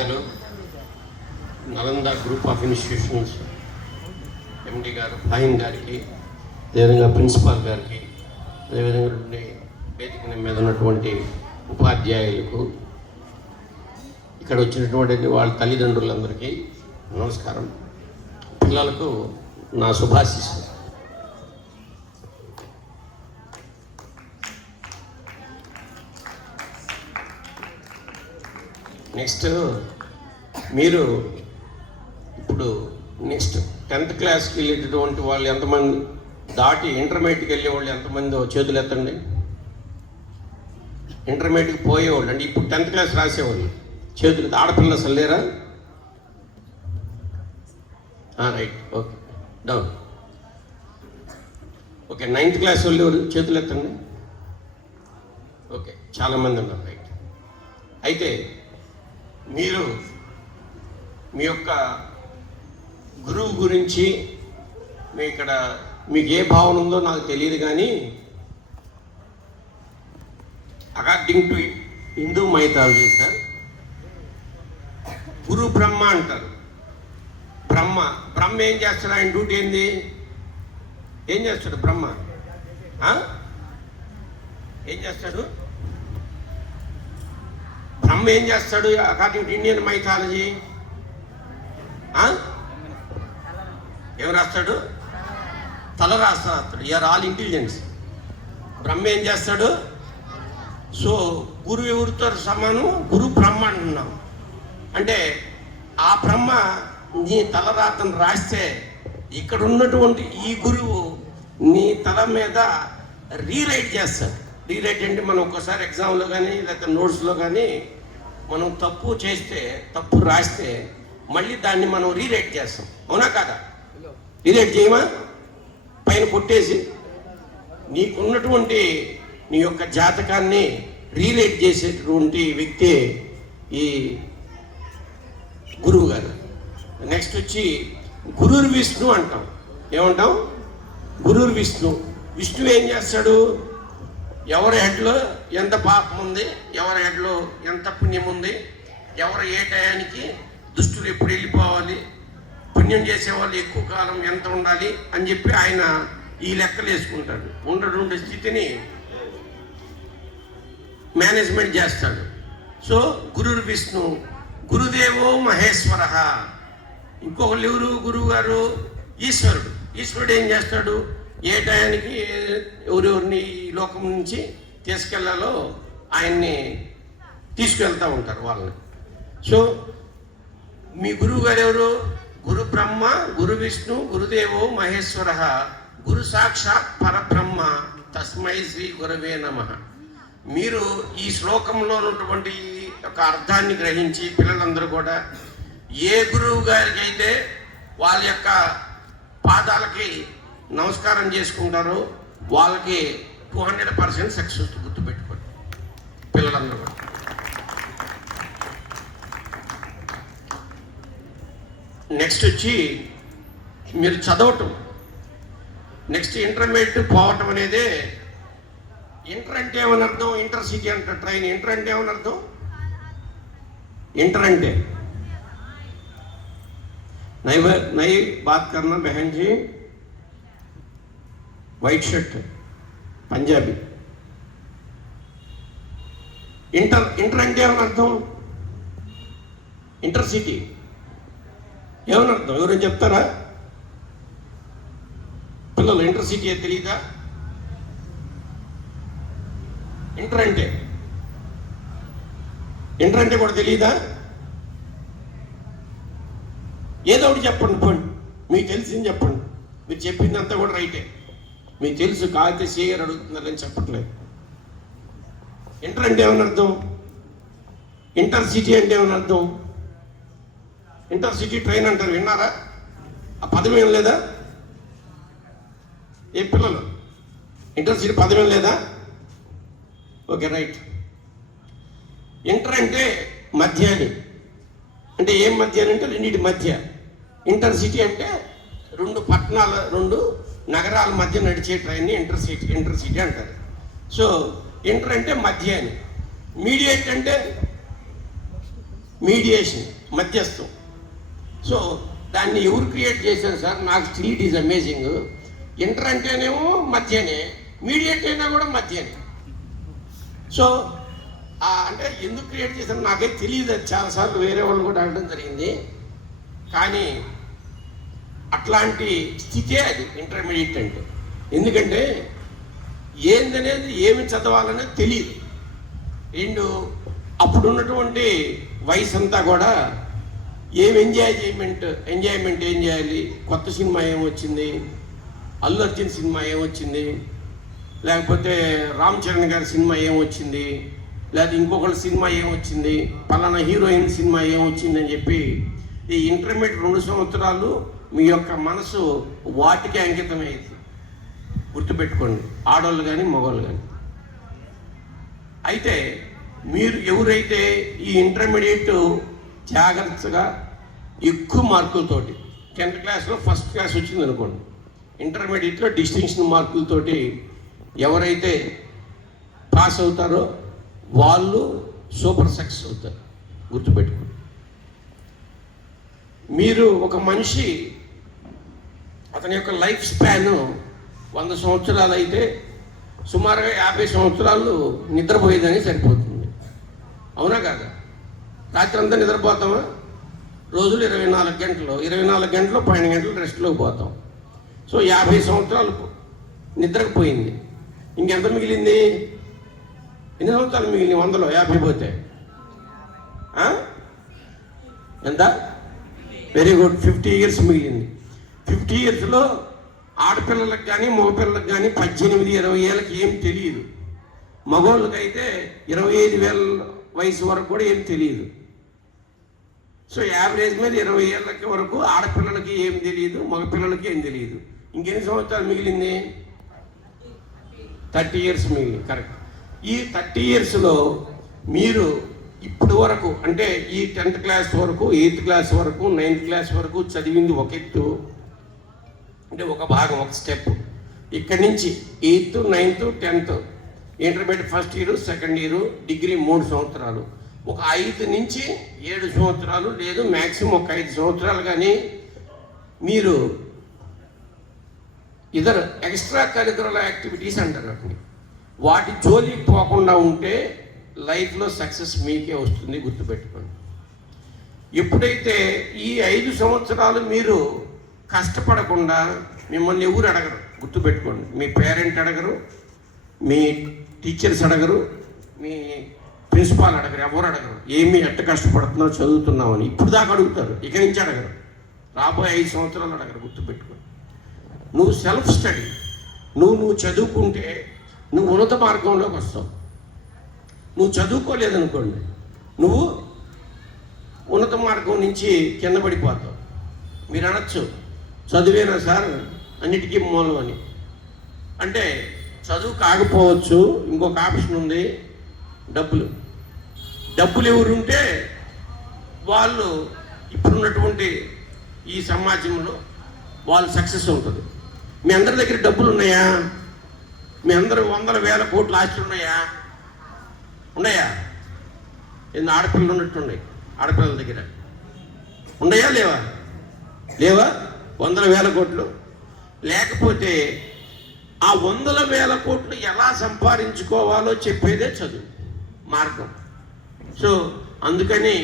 పెద్దలు Nalanda group of institutions ఎండి గారు ఫాహిం గారికి, అదేవిధంగా ప్రిన్సిపాల్ గారికి, అదేవిధంగా వేదిక మీద ఉన్నటువంటి ఉపాధ్యాయులకు, ఇక్కడ వచ్చినటువంటి వాళ్ళ తల్లిదండ్రులందరికీ నమస్కారం. పిల్లలకు నా శుభాశీస్సులు. నెక్స్ట్ మీరు ఇప్పుడు నెక్స్ట్ 10th క్లాస్కి వెళ్ళేటటువంటి వాళ్ళు ఎంతమంది, దాటి ఇంటర్మీడియట్కి వెళ్ళే వాళ్ళు ఎంతమంది చేతులు ఎత్తండి. ఇంటర్మీడియట్కి పోయేవాళ్ళు అంటే ఇప్పుడు 10th క్లాస్ రాసేవాళ్ళు చేతులు, ఆడపిల్లలు అసలు లేరా? Right, okay, down. Okay, 9th class వాళ్ళు ఎవరు చేతులు ఎత్తండి. ఓకే, చాలామంది ఉన్నారు. రైట్. అయితే మీరు మీ యొక్క గురువు గురించి మీకు ఏ భావన ఉందో నాకు తెలియదు, కానీ according to Hindu mythology sir, గురు బ్రహ్మ అంటారు. బ్రహ్మ ఏం చేస్తాడు? ఆయన డ్యూటీ ఏంది? ఏం చేస్తాడు బ్రహ్మ? ఏం చేస్తాడు బ్రహ్మ? ఏం చేస్తాడు అకార్డింగ్ టు ఇండియన్ మైథాలజీ? ఏం రాస్తాడు? తల రాస్తాడు. You're all intelligence. బ్రహ్మ ఏం చేస్తాడు? సో గురువు ఎవరితో సమానం? గురు బ్రహ్మ అంటున్నాం. అంటే ఆ బ్రహ్మ నీ తలరాతను రాస్తే ఇక్కడ ఉన్నటువంటి ఈ గురువు నీ తల మీద రీరైట్ చేస్తాడు. రీరైట్ అంటే మనం ఒక్కసారి ఎగ్జామ్లో కానీ లేకపోతే నోట్స్లో కానీ మనం తప్పు చేస్తే, తప్పు రాస్తే మళ్ళీ దాన్ని మనం రీరైట్ చేస్తాం. అవునా కాదా? రీరైట్ చేయమా? పైన కొట్టేసి నీకున్నటువంటి నీ యొక్క జాతకాన్ని రీరైట్ చేసేటటువంటి వ్యక్తి ఈ గురువు గారు. నెక్స్ట్ వచ్చి గురుర్ విష్ణు అంటాం. ఏమంటాం? గురుర్ విష్ణు. విష్ణు ఏం చేస్తాడు? ఎవరి హెడ్లో ఎంత పాపం ఉంది, ఎవరి హెడ్లో ఎంత పుణ్యం ఉంది, ఎవరు ఏ టయానికి దుష్టులు ఎప్పుడు వెళ్ళిపోవాలి, పుణ్యం చేసేవాళ్ళు ఎక్కువ కాలం ఎంత ఉండాలి అని చెప్పి ఆయన ఈ లెక్కలు వేసుకుంటాడు. ఉన్నటువంటి స్థితిని మేనేజ్మెంట్ చేస్తాడు. సో గురుర్ విష్ణు. గురుదేవో మహేశ్వర. ఇంకొకళ్ళు ఎవరు? గురువు గారు ఈశ్వరుడు. ఈశ్వరుడు ఏం చేస్తాడు? ఏ టయానికి ఎవరెవరిని ఈ లోకం నుంచి తీసుకెళ్లాలో ఆయన్ని తీసుకెళ్తూ ఉంటారు వాళ్ళని. సో మీ గురువు గారు ఎవరు? గురు బ్రహ్మ, గురు విష్ణు, గురుదేవో మహేశ్వర, గురు సాక్షాత్ పరబ్రహ్మ, తస్మై శ్రీ గురవే నమః. మీరు ఈ శ్లోకంలో ఉన్నటువంటి ఒక అర్థాన్ని గ్రహించి పిల్లలందరూ కూడా ఏ గురువు గారికి అయితే వాళ్ళ యొక్క పాదాలకి నమస్కారం చేసుకుంటారో వాళ్ళకి 200% సక్సెస్. గుర్తుపెట్టుకోండి పిల్లలందరూ కూడా. నెక్స్ట్ వచ్చి మీరు చదవటం. నెక్స్ట్ ఇంటర్మీడియట్ పోవటం అనేది, ఇంటర్ అంటే ఏమని అర్థం? ఇంటర్ సిటీ అంటారు ట్రైన్. ఇంటర్ అంటే ఏమని అర్థం? ఇంటర్ అంటే నై బాత్ కర్నా బెహన్ జీ, వైట్ షర్ట్, పంజాబీ. ఇంటర్ అంటే ఏమని అర్థం? ఇంటర్ సిటీ ఏమని అర్థం? ఎవరైనా చెప్తారా? పిల్లలు ఇంటర్ సిటీ తెలియదా? ఇంటర్ అంటే కూడా తెలియదా? ఏదో ఒకటి చెప్పండి. పోండి, మీకు తెలిసింది చెప్పండి. మీరు చెప్పిందంతా కూడా రైటే, మీకు తెలుసు. కాగితే సీగర్ అడుగుతున్నారని చెప్పట్లేదు. ఇంటర్ అంటే ఏమని అర్థం? ఇంటర్ సిటీ అంటే ఏమని అర్థం? ఇంటర్ సిటీ ట్రైన్ అంటారు, విన్నారా? ఆ పదం ఏం లేదా? ఏ పిల్లలు ఇంటర్ సిటీ పదం ఏం లేదా? Okay, right. ఇంటర్ అంటే మధ్యాహ్ని. అంటే ఏం మధ్యాహ్నం అంటే రెండింటి మధ్య. ఇంటర్ సిటీ అంటే రెండు నగరాల మధ్య నడిచే ట్రైన్ని ఇంటర్ సిటీ అంటారు. సో ఇంటర్ అంటే మధ్యాహ్ని. మీడియేట్ అంటే మీడియేషన్, మధ్యస్థం. సో దాన్ని ఎవరు క్రియేట్ చేశారు సార్? నాకు still it is amazing. Inter అంటేనేమో మధ్యనే, మీడియేట్ అయినా కూడా మధ్యనే. సో అంటే ఎందుకు క్రియేట్ చేశారు నాకైతే తెలియదు. అది చాలాసార్లు వేరే వాళ్ళు కూడా అనడం జరిగింది. కానీ అట్లాంటి స్థితే అది ఇంటర్మీడియట్ అంటే. ఎందుకంటే ఏందనేది, ఏమి చదవాలనేది తెలియదు. రెండు అప్పుడున్నటువంటి వయసు అంతా కూడా ఏం ఎంజాయ్మెంట్ ఏం చేయాలి, కొత్త సినిమా ఏమొచ్చింది, అల్లు అర్జున్ సినిమా ఏమొచ్చింది, లేకపోతే రామ్ చరణ్ గారి సినిమా ఏమొచ్చింది, లేదా ఇంకొకళ్ళ సినిమా ఏమొచ్చింది, పలానా హీరోయిన్ సినిమా ఏమొచ్చింది అని చెప్పి ఈ ఇంటర్మీడియట్ 2 సంవత్సరాలు మీ యొక్క మనసు వాటికి అంకితమైంది. గుర్తుపెట్టుకోండి, ఆడవాళ్ళు కానీ మగవాళ్ళు కానీ. అయితే మీరు ఎవరైతే ఈ ఇంటర్మీడియట్ జాగ్రత్తగా ఎక్కువ మార్కులతోటి 10th క్లాస్లో ఫస్ట్ క్లాస్ వచ్చింది అనుకోండి, ఇంటర్మీడియట్లో డిస్టింక్షన్ మార్కులతోటి ఎవరైతే పాస్ అవుతారో వాళ్ళు సూపర్ సక్సెస్ అవుతారు. గుర్తుపెట్టుకోండి. మీరు ఒక మనిషి అతని యొక్క లైఫ్ స్పాన్ 100 సంవత్సరాలు అయితే సుమారుగా 50 సంవత్సరాలు నిద్రపోయేదని సరిపోతుంది. అవునా కాదా? రాత్రి అంతా నిద్రపోతామా? రోజులు 24 గంటలు, 24 గంటలు 12 గంటలు రెస్ట్లోకి పోతాం. సో 50 సంవత్సరాలు నిద్రకు పోయింది. ఇంకెంత మిగిలింది? ఎన్ని సంవత్సరాలు మిగిలింది? 100లో 50 పోతే ఎంత? వెరీ గుడ్, 50 ఇయర్స్ మిగిలింది. 50 ఇయర్స్లో ఆడపిల్లలకు కానీ మగపిల్లలకు కానీ 18-20 ఏళ్ళకి ఏం తెలియదు. మగవాళ్ళకైతే 25 వయసు వరకు కూడా ఏం తెలియదు. సో యావరేజ్ మీద 20 ఏళ్ళకి వరకు ఆడపిల్లలకి ఏం తెలియదు, మగపిల్లలకి ఏం తెలియదు. ఇంకెన్ని సంవత్సరాలు మిగిలింది? 30 ఇయర్స్ మిగిలింది. కరెక్ట్. ఈ 30 ఇయర్స్లో మీరు ఇప్పుడు వరకు అంటే ఈ 10th క్లాస్ వరకు, 8th క్లాస్ వరకు, 9th క్లాస్ వరకు చదివింది ఒక ఎత్తు, అంటే ఒక భాగం, ఒక స్టెప్. ఇక్కడి నుంచి 8th, 9th, 10th, intermediate first year, second year, degree 3 సంవత్సరాలు. ఒక 5 నుంచి 7 సంవత్సరాలు, లేదు మ్యాక్సిమం ఒక 5 సంవత్సరాలు కానీ మీరు ఇద్దరు ఎక్స్ట్రా కరికులర్ యాక్టివిటీస్ అంటారు వాటిని, వాటి జోలికి పోకుండా ఉంటే లైఫ్లో సక్సెస్ మీకే వస్తుంది. గుర్తుపెట్టుకోండి. ఎప్పుడైతే ఈ 5 సంవత్సరాలు మీరు కష్టపడకుండా, మిమ్మల్ని ఎవరు అడగరు. గుర్తుపెట్టుకోండి, మీ పేరెంట్ అడగరు, మీ టీచర్స్ అడగరు, మీ ప్రిన్సిపాల్ అడగరు, ఎవరు అడగరు. ఏమి ఎట్ట కష్టపడుతున్నావు, చదువుతున్నావు అని ఇప్పుడు దాకా అడుగుతారు, ఇక నుంచి అడగరు. రాబోయే 5 సంవత్సరాలు అడగరు. గుర్తుపెట్టుకోండి. నువ్వు సెల్ఫ్ స్టడీ, నువ్వు చదువుకుంటే నువ్వు ఉన్నత మార్గంలోకి వస్తావు. నువ్వు చదువుకోలేదనుకోండి, నువ్వు ఉన్నత మార్గం నుంచి కింద పడిపోతావు. మీరు అనొచ్చు, చదివేనా సార్ అన్నిటికీ మూలం అని. అంటే చదువు కాకపోవచ్చు, ఇంకొక ఆప్షన్ ఉంది, డబ్బులు ఎవరుంటే వాళ్ళు ఇప్పుడున్నటువంటి ఈ సమాజంలో వాళ్ళు సక్సెస్ ఉంటుంది. మీ అందరి దగ్గర డబ్బులు ఉన్నాయా? మీ అందరూ 100,000 కోట్ల ఆస్తులు ఉన్నాయా? ఎన్ని ఆడపిల్లలు ఉన్నట్టున్నాయి, ఆడపిల్లల దగ్గర ఉన్నాయా? లేవా? 100,000 కోట్లు. లేకపోతే ఆ 100,000 కోట్లు ఎలా సంపాదించుకోవాలో చెప్పేదే చదువు మార్గం. సో అందుకని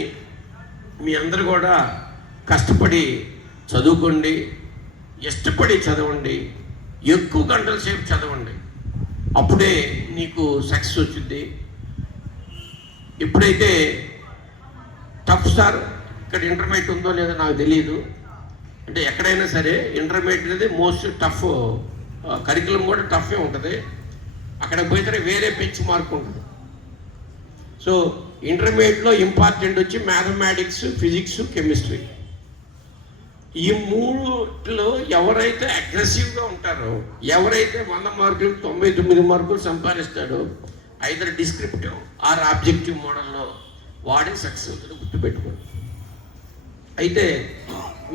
మీ అందరూ కూడా కష్టపడి చదువుకోండి, ఇష్టపడి చదవండి, ఎక్కువ గంటల సేపు చదవండి. అప్పుడే నీకు సక్సెస్ వచ్చింది. ఎప్పుడైతే టఫ్ సార్ ఇక్కడ ఇంటర్మీడియట్ ఉందో లేదో నాకు తెలియదు, అంటే ఎక్కడైనా సరే ఇంటర్మీడియట్ అనేది మోస్ట్ టఫ్, కరికులం కూడా టఫే ఉంటుంది. అక్కడ పోయితే వేరే బెంచ్ మార్క్ ఉంటుంది. సో ఇంటర్మీడియట్లో ఇంపార్టెంట్ వచ్చి మ్యాథమెటిక్స్, ఫిజిక్స్, కెమిస్ట్రీ. ఈ 3లో ఎవరైతే అగ్రెసివ్గా ఉంటారో, ఎవరైతే 100 మార్కులు 99 మార్కులు సంపాదిస్తాడో, ఐదర్ డిస్క్రిప్టివ్ ఆర్ ఆబ్జెక్టివ్ మోడల్లో వాడే సక్సెస్ అవుతుంది. గుర్తుపెట్టుకోండి. అయితే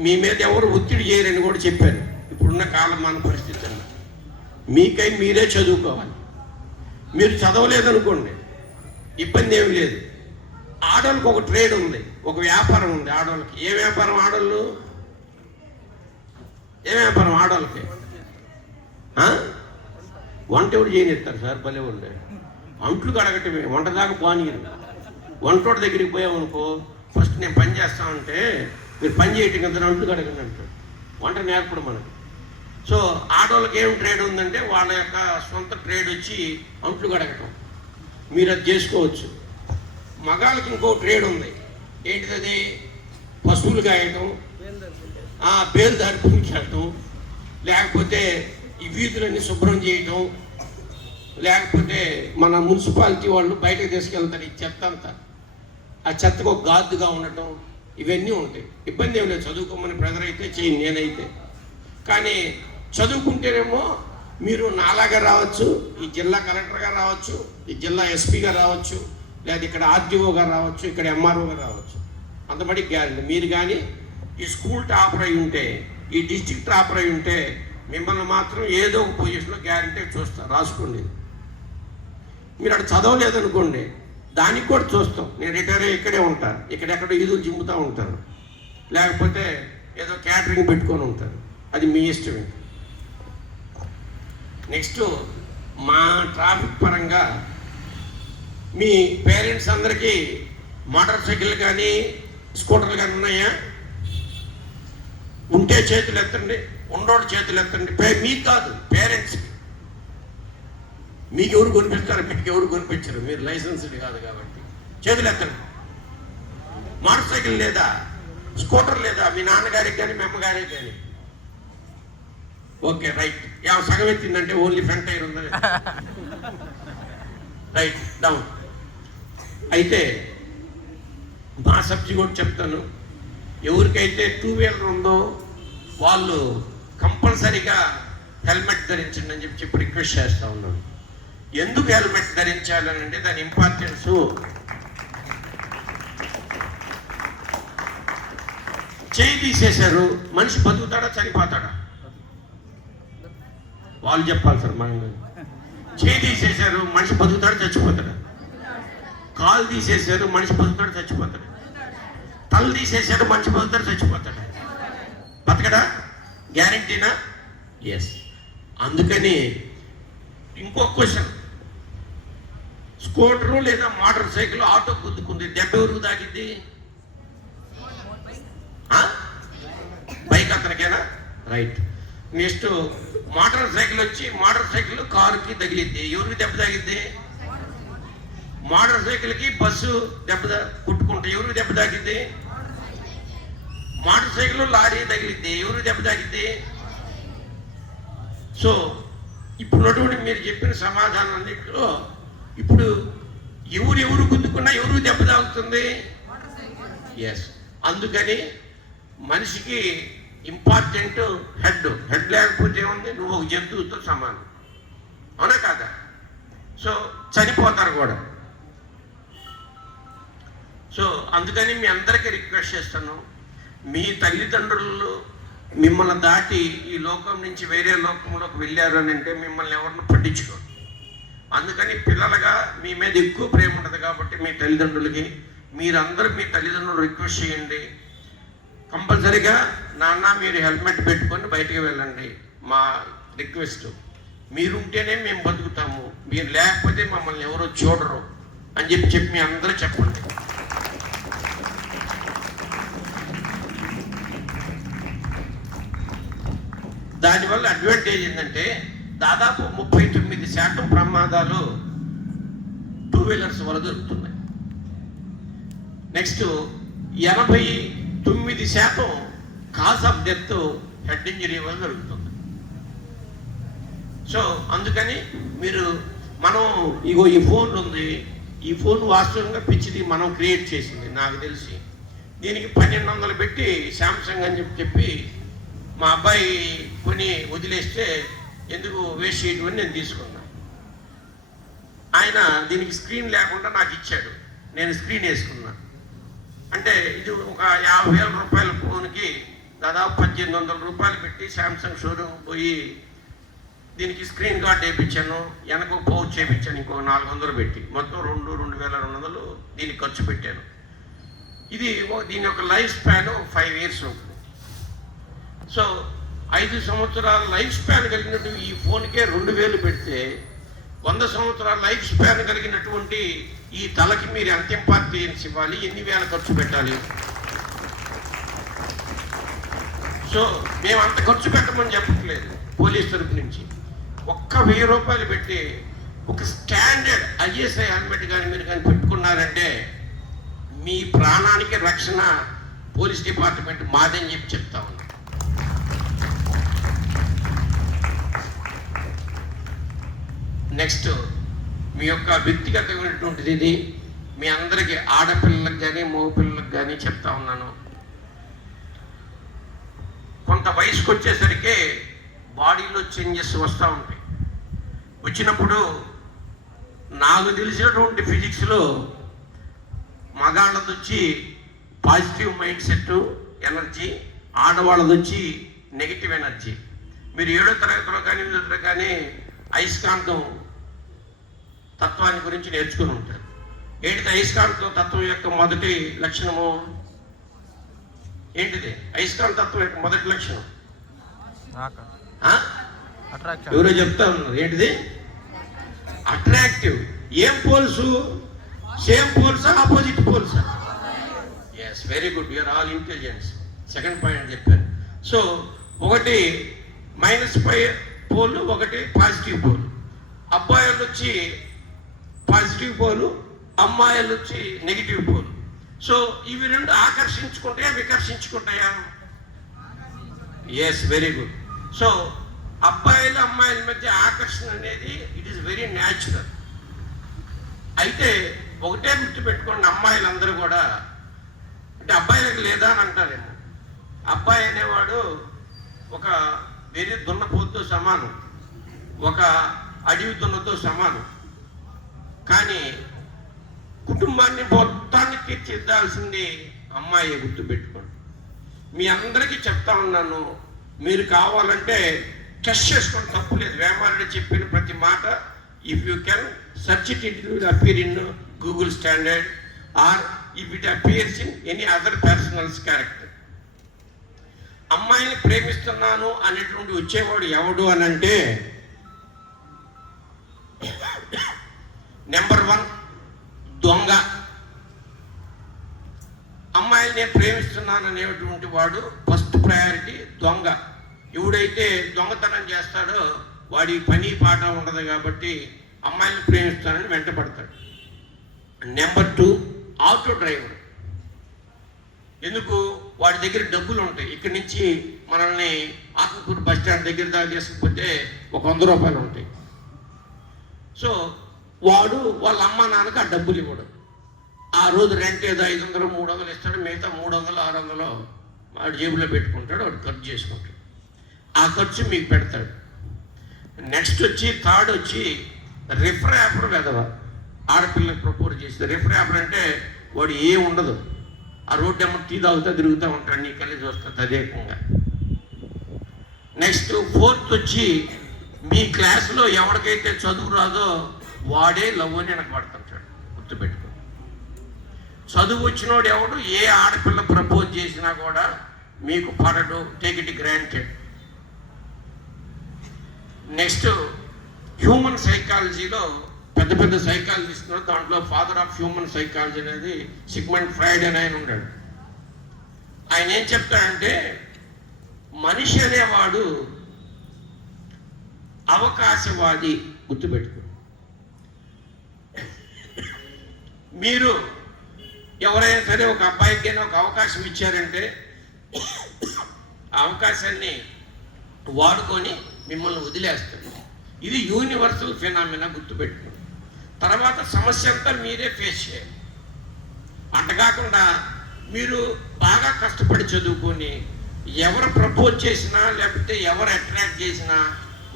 మీ మీద ఎవరు ఒత్తిడి చేయరని కూడా చెప్పాను. ఇప్పుడున్న కాలమాన పరిస్థితుల్లో మీకై మీరే చదువుకోవాలి. మీరు చదవలేదనుకోండి, ఇబ్బంది ఏమి లేదు. ఆడోళ్ళకి ఒక ట్రేడ్ ఉంది, ఒక వ్యాపారం ఉంది ఆడోళ్ళకి. ఏ వ్యాపారం ఆడోళ్ళు? ఏ వ్యాపారం ఆడోళ్ళకి? వంట ఎవరు చేయనిస్తారు సార్, భలే ఉండే. అంట్లు కడగటమే, వంట దాకా పోనీరు. వంటోటి దగ్గరికి పోయామనుకో, ఫస్ట్ నేను పని చేస్తామంటే మీరు పని చేయటం కదా, అంట్లు కడగండి అంటాడు. వంట నేర్పడం మనకు. సో ఆడోళ్ళకి ఏం ట్రేడ్ ఉందంటే వాళ్ళ యొక్క సొంత ట్రేడ్ వచ్చి అంట్లు కడగటం, మీరు అది చేసుకోవచ్చు. మగాళ్ళకి ఇంకో ట్రేడ్ ఉంది, ఏంటిది? పశువులు కాయటం, బేలు దారిపించడం, లేకపోతే ఈ వీధులన్నీ శుభ్రం చేయటం, లేకపోతే మన మున్సిపాలిటీ వాళ్ళు బయటకు తీసుకెళ్తారు ఈ చెత్త అంతా, ఆ చెత్తకు ఒక గాదుగా ఉండటం, ఇవన్నీ ఉంటాయి. ఇబ్బంది ఏం లేదు, చదువుకోమని ప్రెజర్ అయితే చేయను నేనైతే. కానీ చదువుకుంటేనేమో మీరు నాలాగా రావచ్చు, ఈ జిల్లా కలెక్టర్గా రావచ్చు, ఈ జిల్లా ఎస్పీగా రావచ్చు, లేదా ఇక్కడ ఆర్డీఓగా రావచ్చు, ఇక్కడ ఎంఆర్ఓగా రావచ్చు. అంతబడి గ్యారెంటీ. మీరు కానీ ఈ స్కూల్ టాపర్ అయి ఉంటే, ఈ డిస్ట్రిక్ట్ టాపర్ అయి ఉంటే మిమ్మల్ని మాత్రం ఏదో ఒక పొజిషన్లో గ్యారెంటీ చూస్తారు, రాసుకోండి. మీరు అక్కడ చదవలేదనుకోండి, దానికి కూడా చూస్తాం. నేను రిటైర్ అయ్యి ఇక్కడే ఉంటాను, ఇక్కడెక్కడో ఈదులు జిమ్ముతూ ఉంటాను, లేకపోతే ఏదో క్యాటరింగ్ పెట్టుకొని ఉంటారు, అది మీ ఇష్టమే. నెక్స్ట్, మా ట్రాఫిక్ పరంగా మీ పేరెంట్స్ అందరికీ మోటార్ సైకిల్ కానీ స్కూటర్లు కానీ ఉన్నాయా? ఉంటే చేతులు ఎత్తండి, ఉండోడు చేతులు ఎత్తండి. మీకు కాదు, పేరెంట్స్కి. మీకు ఎవరు కొనిపిస్తారు? మీకు ఎవరు కొనిపించరు, మీరు లైసెన్స్డ్ కాదు కాబట్టి. చేతులు ఎత్తండి. మోటార్ సైకిల్ లేదా, స్కూటర్ లేదా మీ నాన్నగారికి కానీ మీ అమ్మగారికి కానీ? Okay, right. సగం ఎత్తిందంటే ఓన్లీ ఫ్రంట్ టైర్ ఉందని, రైట్, డౌన్. అయితే మా సబ్జెక్ట్ కూడా చెప్తాను. ఎవరికైతే 2 వీలర్ ఉందో వాళ్ళు కంపల్సరీగా హెల్మెట్ ధరించండి అని చెప్పి రిక్వెస్ట్ చేస్తూ ఉన్నాను. ఎందుకు హెల్మెట్ ధరించాలని అంటే దాని ఇంపార్టెన్స్. చేయి తీసేశారు, మనిషి బతుకుతాడా చనిపోతాడా? వాళ్ళు చెప్పాలి సార్. మనం చేయి తీసేశారు, మనిషి బతుకుతాడు చచ్చిపోతాడు. కాలు తీసేశారు, మనిషి బతుకుతాడు చచ్చిపోతాడు. తల తీసేశాడు, మనిషి బతుకుతాడు చచ్చిపోతాడు. బతకడా? గ్యారంటీనా? ఎస్. అందుకని ఇంకో క్వశ్చన్, స్కూటరు లేదా మోటార్ సైకిల్ ఆటో గుద్దుకుంది, దెబ్బ ఎవరికి తాకింది? బైక్ అతనికేనా? రైట్. నెక్స్ట్, మోటార్ సైకిల్ వచ్చి మోటార్ సైకిల్ కారుకి తగిలిద్ది, ఎవరికి దెబ్బ తాగిద్ది? మోటార్ సైకిల్కి బస్సు దెబ్బ కుట్టుకుంటే ఎవరికి దెబ్బ తాకిద్ది? మోటార్ సైకిల్ లారీ తగిలిద్ది, ఎవరికి దెబ్బ తాకిద్ది? సో ఇప్పుడున్నటువంటి మీరు చెప్పిన సమాధానం అన్నింటిలో ఇప్పుడు ఎవరు గుద్దుకున్నా ఎవరికి దెబ్బ తాగుతుంది? ఎస్. అందుకని మనిషికి ఇంపార్టెంట్ హెడ్ లేకపోతే ఏముంది? నువ్వు ఒక జంతువుతో సమానం, అవునా కాదా? సో చనిపోతారు కూడా. సో అందుకని మీ అందరికీ రిక్వెస్ట్ చేస్తాను, మీ తల్లిదండ్రులు మిమ్మల్ని దాటి ఈ లోకం నుంచి వేరే లోకంలోకి వెళ్ళారు అని అంటే మిమ్మల్ని ఎవరిని పట్టించుకోరు. అందుకని పిల్లలుగా మీ మీద ఎక్కువ ప్రేమ ఉంటుంది కాబట్టి మీ తల్లిదండ్రులకి మీరందరూ మీ తల్లిదండ్రులు రిక్వెస్ట్ చేయండి, కంపల్సరీగా నాన్న మీరు హెల్మెట్ పెట్టుకొని బయటికి వెళ్ళండి. మా రిక్వెస్ట్. మీరుంటేనే మేము బతుకుతాము, మీరు లేకపోతే మమ్మల్ని ఎవరో చూడరు అని చెప్పి మీ అందరూ చెప్పండి. దానివల్ల అడ్వాంటేజ్ ఏంటంటే దాదాపు 39% ప్రమాదాలు 2 వీలర్స్ వల్ల దొరుకుతున్నాయి. Next 89% cause of death head injury వల్ల జరుగుతుంది. సో అందుకని మనం ఇగో ఈ ఫోన్ ఉంది, ఈ ఫోన్ వాస్తవంగా పిచ్చిది మనం క్రియేట్ చేసింది నాకు తెలిసి. దీనికి 1200 పెట్టి శాంసంగ్ అని చెప్పి మా అబ్బాయి కొని వదిలేస్తే ఎందుకు వేస్ట్ చేయడం అని నేను తీసుకున్నాను. ఆయన దీనికి స్క్రీన్ లేకుండా నాకు ఇచ్చాడు, నేను స్క్రీన్ వేసుకున్నా. అంటే ఇది ఒక 50,000 రూపాయల ఫోన్కి దాదాపు 1,800 రూపాయలు పెట్టి శాంసంగ్ షోరూమ్ పోయి దీనికి స్క్రీన్ గార్డ్ వేయించాను, వెనక పౌచ్ చేయించాను, ఇంకో 400 పెట్టి మొత్తం 2,200 దీనికి ఖర్చు పెట్టాను. దీని యొక్క లైఫ్ స్పాన్ 5 years ఉంటుంది. సో 5 సంవత్సరాల లైఫ్ స్పాన్ కలిగినట్టు ఈ ఫోన్కే 2000 పెడితే 100 సంవత్సరాల లైఫ్ స్పాన్ కలిగినటువంటి ఈ తలకి మీరు ఎంత ఇంపార్టెన్స్ ఇవ్వాలి, ఎన్ని వేల ఖర్చు పెట్టాలి? సో మేము అంత ఖర్చు పెట్టమని చెప్పట్లేదు. పోలీస్ తరపు నుంచి ఒక్క 1000 రూపాయలు పెట్టి ఒక స్టాండర్డ్ ISI హెల్మెట్ కానీ మీరు కానీ పెట్టుకున్నారంటే మీ ప్రాణానికి రక్షణ పోలీస్ డిపార్ట్మెంట్ మాదని చెప్పి చెప్తా ఉన్నాం. నెక్స్ట్ మీ యొక్క వ్యక్తిగతమైనటువంటిది ఇది మీ అందరికీ ఆడపిల్లలకు కానీ మగపిల్లలకు కానీ చెప్తా ఉన్నాను. కొంత వయసుకు వచ్చేసరికి బాడీలో చేంజెస్ వస్తూ ఉంటాయి. వచ్చినప్పుడు నాకు తెలిసినటువంటి ఫిజిక్స్లో మగాళ్ళది వచ్చి పాజిటివ్ మైండ్ సెట్ ఎనర్జీ, ఆడవాళ్ళది వచ్చి నెగిటివ్ ఎనర్జీ. మీరు 7వ తరగతిలో కానీ 8వ తరగతి కానీ అయస్కాంతం తత్వాన్ని గురించి నేర్చుకుని ఉంటారు. ఏంటిది అయస్కాంత తత్వం యొక్క మొదటి లక్షణము? ఏంటిది అయస్కాంత తత్వం యొక్క మొదటి లక్షణం? ఎవరో చెప్తా ఉన్నారు. ఏంటిది? అట్రాక్టివ్. ఏం పోల్స్? సేమ్ పోల్సా ఆపోజిట్ పోల్సా? Yes, very good, you are all intelligence. Second point చెప్పారు. సో ఒకటి -5 పోల్, ఒకటి పాజిటివ్ పోల్. అబ్బాయిలు వచ్చి పాజిటివ్ పోలు, అమ్మాయిలు వచ్చి నెగిటివ్ పోల్. సో ఇవి రెండు ఆకర్షించుకుంటాయా వికర్షించుకుంటాయా? Yes, very good. సో అబ్బాయిలు అమ్మాయిల మధ్య ఆకర్షణ అనేది ఇట్ ఈస్ వెరీ న్యాచురల్. అయితే ఒకటే గుర్తుపెట్టుకోండి, అమ్మాయిలందరూ కూడా అంటే అబ్బాయిలకు లేదా అని అంటారేమో. అబ్బాయి అనేవాడు ఒక వెరీ దున్నపోతుతో సమానం, ఒక అడవి దున్నతో సమానం. కానీ కుటుంబాన్ని మొత్తాన్ని తీర్చిదిద్దాల్సింది అమ్మాయి, గుర్తుపెట్టుకోండి. మీ అందరికీ చెప్తా ఉన్నాను, మీరు కావాలంటే టెస్ట్ చేసుకోండి, తప్పులేదు. వేమారెడ్డి చెప్పిన ప్రతి మాట if you can search it, it will appear in Google standard are if it appears in any other personals character. అమ్మాయిని ప్రేమిస్తున్నాను అనేటువంటి వచ్చేవాడు ఎవడు అని అంటే, నెంబర్ 1 దొంగ. అమ్మాయిని నేను ప్రేమిస్తున్నాను అనేటువంటి వాడు ఫస్ట్ ప్రయారిటీ దొంగ. ఎవడైతే దొంగతనం చేస్తాడో వాడి పని పాట ఉండదు కాబట్టి అమ్మాయిని ప్రేమిస్తానని వెంటపడతాడు. Number 2 auto driver. ఎందుకు? వాడి దగ్గర డబ్బులు ఉంటాయి. ఇక్కడి నుంచి మనల్ని ఆత్మకూరు బస్ స్టాండ్ దగ్గర దాకా తీసుకుపోతే ఒక 100 రూపాయలు ఉంటాయి. సో వాడు వాళ్ళ అమ్మ నాన్నకు ఆ డబ్బులు ఇవ్వడు. ఆ రోజు రెంట్ ఏదో 500 300 ఇస్తాడు, మిగతా 300 600 వాడు జేబులో పెట్టుకుంటాడు, వాడు ఖర్చు చేసుకుంటాడు. ఆ ఖర్చు మీకు పెడతాడు. నెక్స్ట్ వచ్చి థర్డ్ వచ్చి రిఫ్రాపర్ వెదవ. ఆడపిల్లకి ప్రపోజ్ చేస్తే రిఫ్రాపర్ అంటే వాడు ఏం ఉండదు, ఆ రోడ్డు ఏమో టీ తాగుతా తిరుగుతూ ఉంటాడు, నీ కళ్ళి చూస్తా తదేకంగా. నెక్స్ట్ ఫోర్త్ వచ్చి మీ క్లాసులో ఎవరికైతే చదువు రాదో వాడే లవ్ అని వెనక పడుతుంటాడు, గుర్తుపెట్టుకో. చదువు వచ్చినోడు ఎవడు ఏ ఆడపిల్ల ప్రపోజ్ చేసినా కూడా మీకు పడడు, take it granted. Next human సైకాలజీలో పెద్ద పెద్ద సైకాలజిస్ట్ ఉన్నారు. దాంట్లో ఫాదర్ ఆఫ్ హ్యూమన్ సైకాలజీ అనేది సిగ్మండ్ ఫ్రాయిడ్ అని ఆయన ఉన్నాడు. ఆయన ఏం చెప్తాడంటే, మనిషి అనేవాడు అవకాశవాది, గుర్తుపెట్టుకో. మీరు ఎవరైనా సరే ఒక అబ్బాయికి ఒక అవకాశం ఇచ్చారంటే ఆ అవకాశాన్ని వాడుకొని మిమ్మల్ని వదిలేస్తాడు. ఇది యూనివర్సల్ ఫినామినా, గుర్తుపెట్టుకోండి. తర్వాత సమస్య అంతా మీరే ఫేస్ చేయాలి. అంతకాకుండా మీరు బాగా కష్టపడి చదువుకొని ఎవరు ప్రపోజ్ చేసినా లేకపోతే ఎవరు అట్రాక్ట్ చేసినా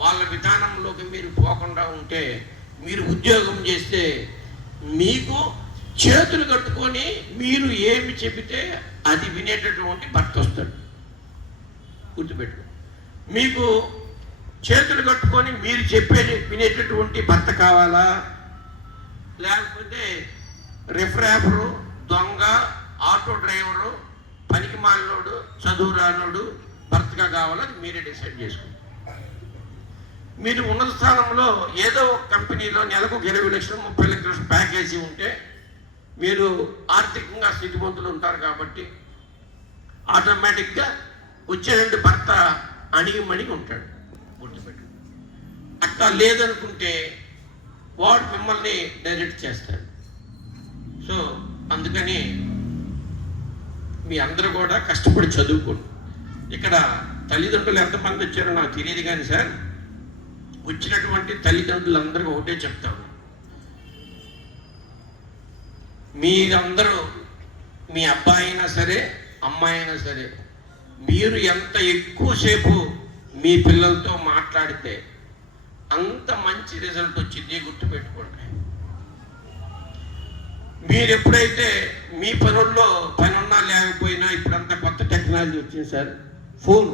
వాళ్ళ విధానంలోకి మీరు పోకుండా ఉంటే, మీరు ఉద్యోగం చేస్తే మీకు చేతులు కట్టుకొని మీరు ఏమి చెబితే అది వినేటటువంటి భర్త వస్తాడు, గుర్తుపెట్టుకో. మీకు చేతులు కట్టుకొని మీరు చెప్పేది వినేటటువంటి భర్త కావాలా, లేకపోతే రిఫ్రాపరు, దొంగ, ఆటో డ్రైవరు, పనికి మాలినోడు, చదువు రానోడు భర్తగా కావాలని మీరే డిసైడ్ చేసుకుంటారు. మీరు ఉన్నత స్థానంలో ఏదో ఒక కంపెనీలో నెలకు 20 లక్షలు 30 లక్షలు ప్యాకేజీ ఉంటే మీరు ఆర్థికంగా స్థితిమంతులు ఉంటారు కాబట్టి ఆటోమేటిక్గా వచ్చేటువంటి భర్త అణిగిమణిగి ఉంటాడు. గుర్తుపెట్టు. అట్లా లేదనుకుంటే వాడు మిమ్మల్ని డైరెక్ట్ చేస్తాడు. సో అందుకని మీ అందరూ కూడా కష్టపడి చదువుకోండి. ఇక్కడ తల్లిదండ్రులు ఎంతమంది వచ్చారో నాకు తెలియదు కానీ సార్, వచ్చినటువంటి తల్లిదండ్రులందరూ ఒకటే చెప్తాను, మీరందరూ మీ అబ్బాయి అయినా సరే అమ్మాయి అయినా సరే మీరు ఎంత ఎక్కువసేపు మీ పిల్లలతో మాట్లాడితే అంత మంచి రిజల్ట్ వచ్చింది. గుర్తుపెట్టుకోండి. మీరు ఎప్పుడైతే మీ పనుల్లో పని ఉన్నా లేకపోయినా, ఇప్పుడంతా కొత్త టెక్నాలజీ వచ్చింది సార్. ఫోన్,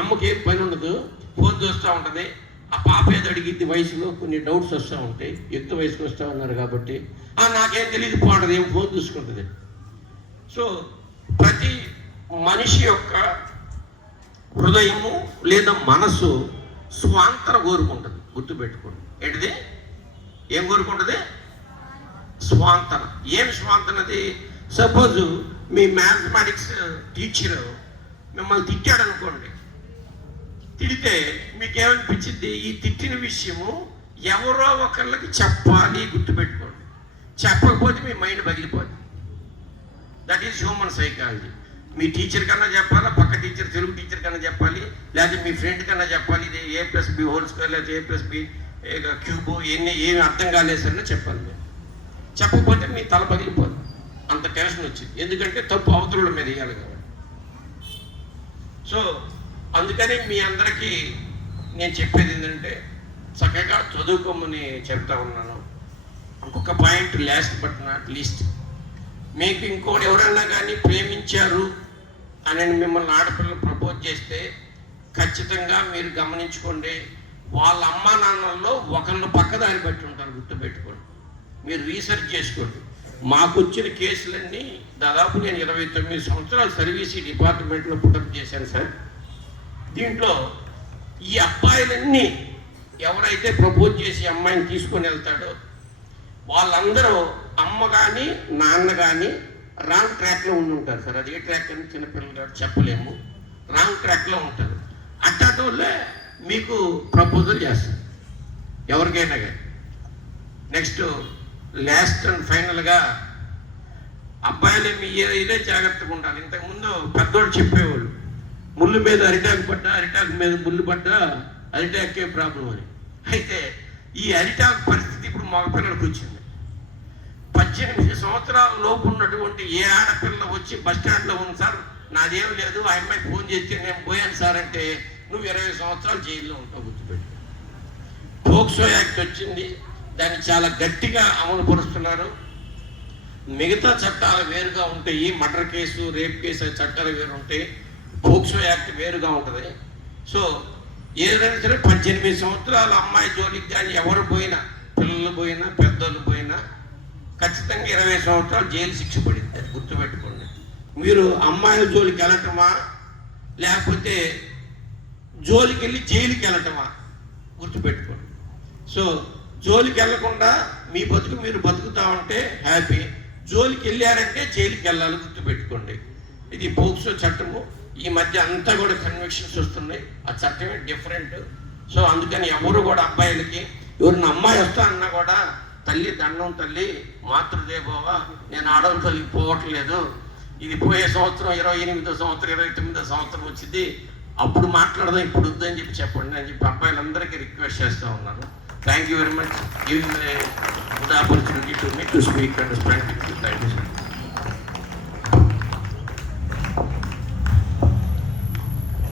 అమ్మకి ఏం పని ఉండదు, ఫోన్ చూస్తూ ఉంటుంది. ఆ పాప ఏదో అడిగిద్ది, వయసులో కొన్ని డౌట్స్ వస్తూ ఉంటాయి, యుక్త వయసుకు వస్తూ ఉన్నారు కాబట్టి నాకేం తెలియదు పోవడదు, ఏం ఫోన్ చూసుకుంటుంది. సో ప్రతి మనిషి యొక్క హృదయము లేదా మనసు స్వాంతన కోరుకుంటుంది. గుర్తుపెట్టుకోండి. ఏంటిది? ఏం కోరుకుంటుంది? స్వాంతన. ఏం స్వాంతనది? సపోజు మీ మ్యాథమెటిక్స్ టీచర్ మిమ్మల్ని తిట్టాడు అనుకోండి. తిడితే మీకేమనిపించింది? ఈ తిట్టిన విషయము ఎవరో ఒకళ్ళకి చెప్పాలి. గుర్తుపెట్టుకోండి. చెప్పకపోతే మీ మైండ్ పగిలిపోద్ది. That is human psychology. మీ టీచర్ కన్నా చెప్పాలా, పక్క టీచర్ తెలుగు టీచర్ కన్నా చెప్పాలి, లేకపోతే మీ ఫ్రెండ్ కన్నా చెప్పాలి. ఇది A+B హోల్ స్క్వేర్ లేదా A+B క్యూబ్ ఏమి అర్థం కాలేసన్నా చెప్పాలి. మీరు చెప్పకపోతే మీ తల పగిలిపోదు. అంత టెన్షన్ వచ్చింది. ఎందుకంటే తప్పు అవతరుల మీద వేయాలి కాబట్టి. సో అందుకని మీ అందరికీ నేను చెప్పేది ఏంటంటే చక్కగా చదువుకోమని చెప్తా ఉన్నాను. ఇంకొక point, last but not least, మీకు ఇంకోటి ఎవరన్నా కానీ ప్రేమించారు అని మిమ్మల్ని ఆడపిల్లలు ప్రపోజ్ చేస్తే ఖచ్చితంగా మీరు గమనించుకోండి, వాళ్ళ అమ్మా నాన్నల్లో ఒకళ్ళు పక్కదారి బట్టి ఉంటారు. గుర్తుపెట్టుకోండి. మీరు రీసెర్చ్ చేసుకోండి. మాకు వచ్చిన కేసులన్నీ దాదాపు నేను 29 సంవత్సరాలు సర్వీస్ డిపార్ట్మెంట్లో పుటప్ చేశాను సార్. దీంట్లో ఈ అబ్బాయిలన్నీ ఎవరైతే ప్రపోజ్ చేసి అమ్మాయిని తీసుకొని వెళ్తాడో వాళ్ళందరూ అమ్మ కానీ నాన్న కానీ రాంగ్ ట్రాక్లో ఉండి ఉంటారు సార్. అది ఏ ట్రాక్ అని చిన్నపిల్లలు గారు చెప్పలేము. రాంగ్ ట్రాక్లో ఉంటారు. అట్లాంటి వాళ్ళే మీకు ప్రపోజల్ చేస్తారు ఎవరికైనా కానీ. నెక్స్ట్ లాస్ట్ అండ్ ఫైనల్గా అబ్బాయిలే మీ ఇదే జాగ్రత్తగా ఉండాలి. ఇంతకుముందు పెద్దోళ్ళు చెప్పేవాళ్ళు, ముళ్ళు మీద అరిటాకు పడ్డా, అరిటాకు మీద ముళ్ళు పడ్డా అరిటాకే ప్రాబ్లం అని. అయితే ఈ అరిటాకు పరిస్థితి ఇప్పుడు మగపిల్లలకు వచ్చింది. 18 సంవత్సరాల లోపు ఉన్నటువంటి ఏ ఆడపిల్ల వచ్చి బస్ స్టాండ్లో ఉంది సార్, నాదేం లేదు, ఆ అమ్మాయి ఫోన్ చేస్తే నేను పోయాను సార్ అంటే నువ్వు 20 సంవత్సరాలు జైల్లో ఉంటావు. గుర్తుపెట్టి. పోక్సో యాక్ట్ వచ్చింది, దాన్ని చాలా గట్టిగా అమలు పరుస్తున్నారు. మిగతా చట్టాలు వేరుగా ఉంటాయి. మర్డర్ కేసు, రేప్ కేసు చట్టాలు వేరు ఉంటాయి. పోక్సో యాక్ట్ వేరుగా ఉంటుంది. సో ఏదైనా సరే 18 సంవత్సరాల అమ్మాయి జోలికి కానీ ఎవరు పోయినా, పిల్లలు పోయినా పెద్దోళ్ళు పోయినా ఖచ్చితంగా 20 సంవత్సరాలు జైలు శిక్ష పడింది. గుర్తుపెట్టుకోండి. మీరు అమ్మాయిల జోలికి వెళ్ళటమా లేకపోతే జోలికి వెళ్ళి జైలుకి వెళ్ళటమా? గుర్తుపెట్టుకోండి. సో జోలికి వెళ్ళకుండా మీ బతుకు మీరు బతుకుతా ఉంటే హ్యాపీ, జోలికి వెళ్ళారంటే జైలుకి వెళ్ళాలి. గుర్తుపెట్టుకోండి. ఇది పోక్సో చట్టము. ఈ మధ్య అంతా కూడా కన్విక్షన్స్ వస్తున్నాయి. ఆ చట్టమే డిఫరెంట్. సో అందుకని ఎవరు కూడా అబ్బాయిలకి ఎవరిని అమ్మాయి వస్తా అన్నా కూడా తల్లి దండం, తల్లి మాతృదేవోవ, నేను ఆడవాళ్ళకి పోవట్లేదు, ఇది పోయే సంవత్సరం 28వ సంవత్సరం 29వ సంవత్సరం వచ్చింది, అప్పుడు మాట్లాడదాం, ఇప్పుడు వద్దని చెప్పండి అని చెప్పి అబ్బాయిలందరికీ రిక్వెస్ట్ చేస్తూ ఉన్నాను. Thank you very much giving the opportunity to me to speak and spend with you. Thank you sir.